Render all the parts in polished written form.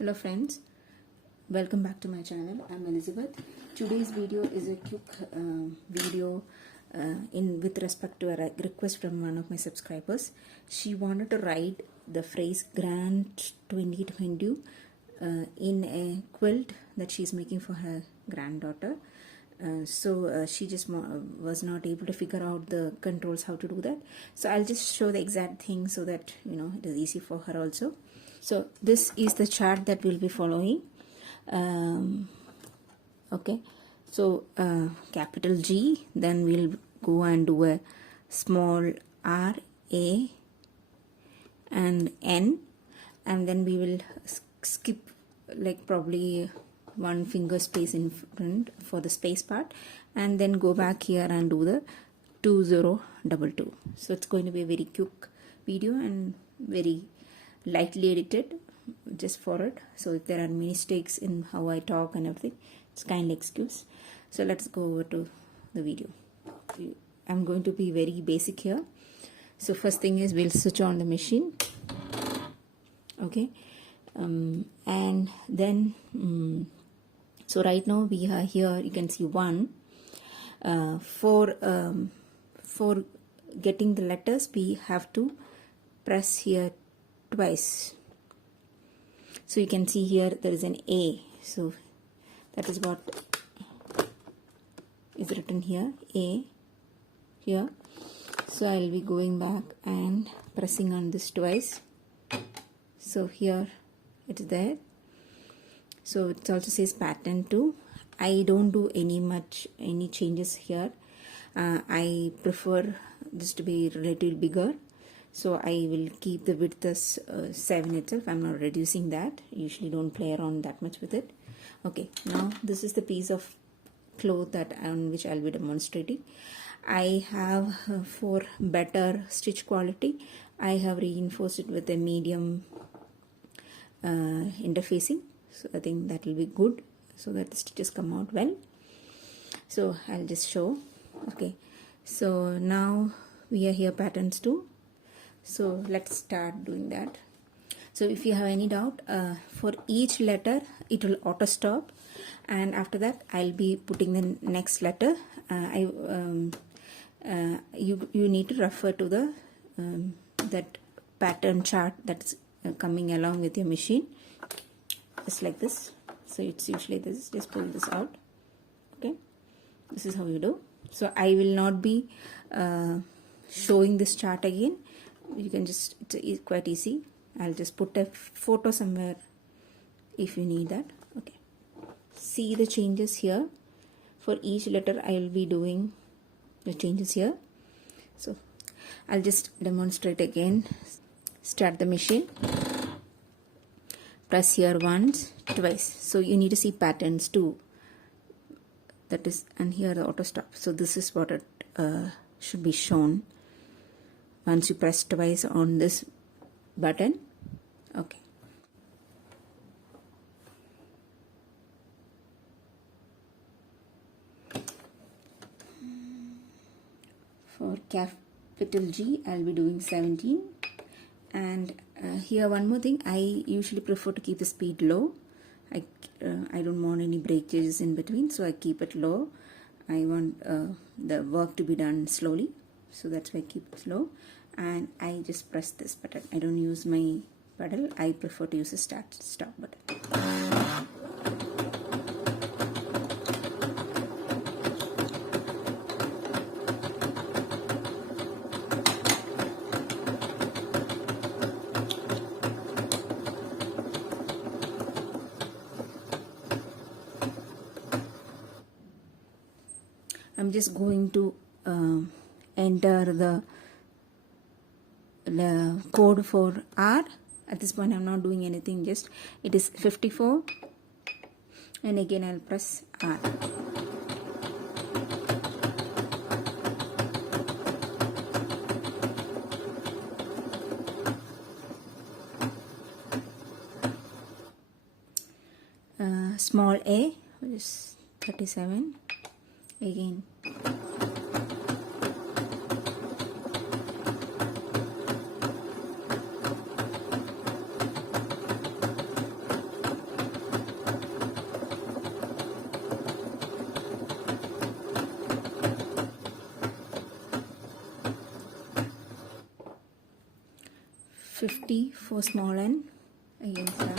Hello friends, welcome back to my channel. I'm Elizabeth. Today's video is a quick video with respect to a request from one of my subscribers. She wanted to write the phrase Grand 2020 in a quilt that she's making for her granddaughter. So she just was not able to figure out the controls how to do that. So I'll just show the exact thing so that it is easy for her also. So this is the chart that we'll be following. Okay, so capital G, then we'll go and do a small R, A and N, and then we will skip like probably one finger space in front for the space part, and then go back here and do the 2022. So it's going to be a very quick video and very lightly edited just for it. So if there are mistakes in how I talk and everything, it's kindly excuse. So let's go over to the video. I'm going to be very basic here. So first thing is we'll switch on the machine. Okay, and then so right now we are here, you can see one for getting the letters we have to press here twice. So you can see here there is an A, so that is what is written here, A here. So I will be going back and pressing on this twice. So here it is there. So it also says pattern 2. I don't do any changes here. I prefer this to be relatively bigger, so I will keep the width as 7 itself. I'm not reducing that. Usually don't play around that much with it. Okay, now this is the piece of cloth that on which I'll be demonstrating. I have for better stitch quality, I have reinforced it with a medium interfacing. So I think that will be good so that the stitches come out well. So I'll just show. Okay, so now we are here patterns 2. So let's start doing that. So if you have any doubt, for each letter it will auto stop, and after that I'll be putting the next letter. You need to refer to the that pattern chart that's coming along with your machine, just like this. So it's usually this, just pull this out. Okay, this is how you do. So I will not be showing this chart again. You can just, it's quite easy. I'll just put a photo somewhere if you need that. Okay, see the changes here. For each letter I will be doing the changes here. So I'll just demonstrate again. Start the machine, press here once, twice. So you need to see patterns 2, that is, and here the auto stop. So this is what it should be shown once you press twice on this button. Okay, for capital G I'll be doing 17. And here one more thing, I usually prefer to keep the speed low. I don't want any breakages in between, so I keep it low. I want the work to be done slowly, so that's why I keep it slow. And I just press this button. I don't use my pedal. I prefer to use the stop button. I'm just going to enter the code for R. At this point I'm not doing anything, just it is 54, and again I'll press R. Small a, which is 37, again 50 for small n against that.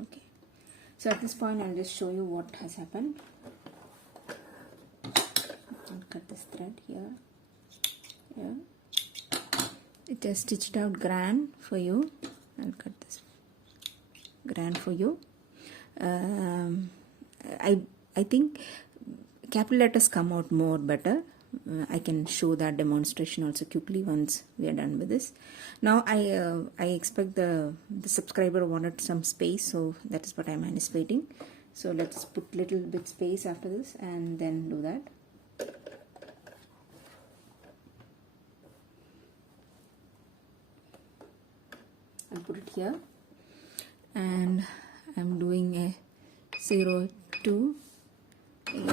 Okay, so at this point I'll just show you what has happened. I'll cut this thread here. It has stitched out grand for you. I'll cut this grand for you. I think capital letters come out more better. I can show that demonstration also quickly once we are done with this. Now I expect the subscriber wanted some space, so that is what I'm anticipating. So let's put little bit space after this and then do that. I'll put it here, and I'm doing a 0 2 8.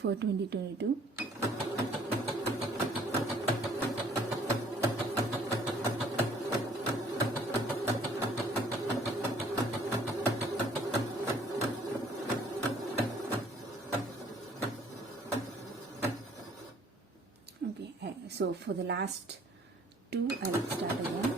For 2022. Okay, so for the last two I will start again.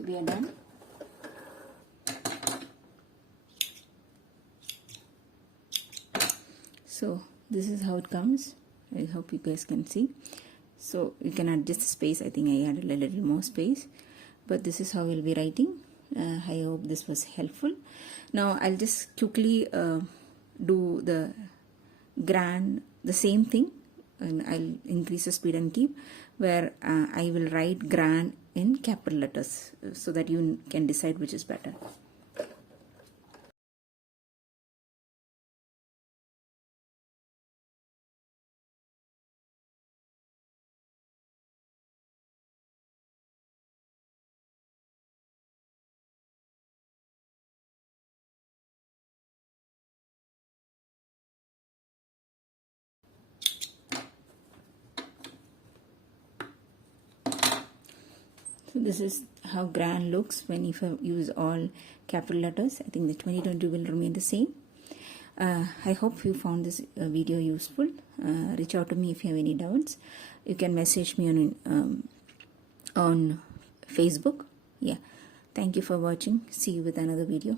We are done. So this is how it comes. I hope you guys can see. So you can adjust the space. I think I added a little more space, but this is how we'll be writing. I hope this was helpful. Now I'll just quickly do the grand, the same thing, and I'll increase the speed and keep, where I will write grand in capital letters so that you can decide which is better. So this is how grand looks when you use all capital letters. I think the 2022 will remain the same. I hope you found this video useful. Reach out to me if you have any doubts. You can message me on Facebook. Yeah. Thank you for watching. See you with another video.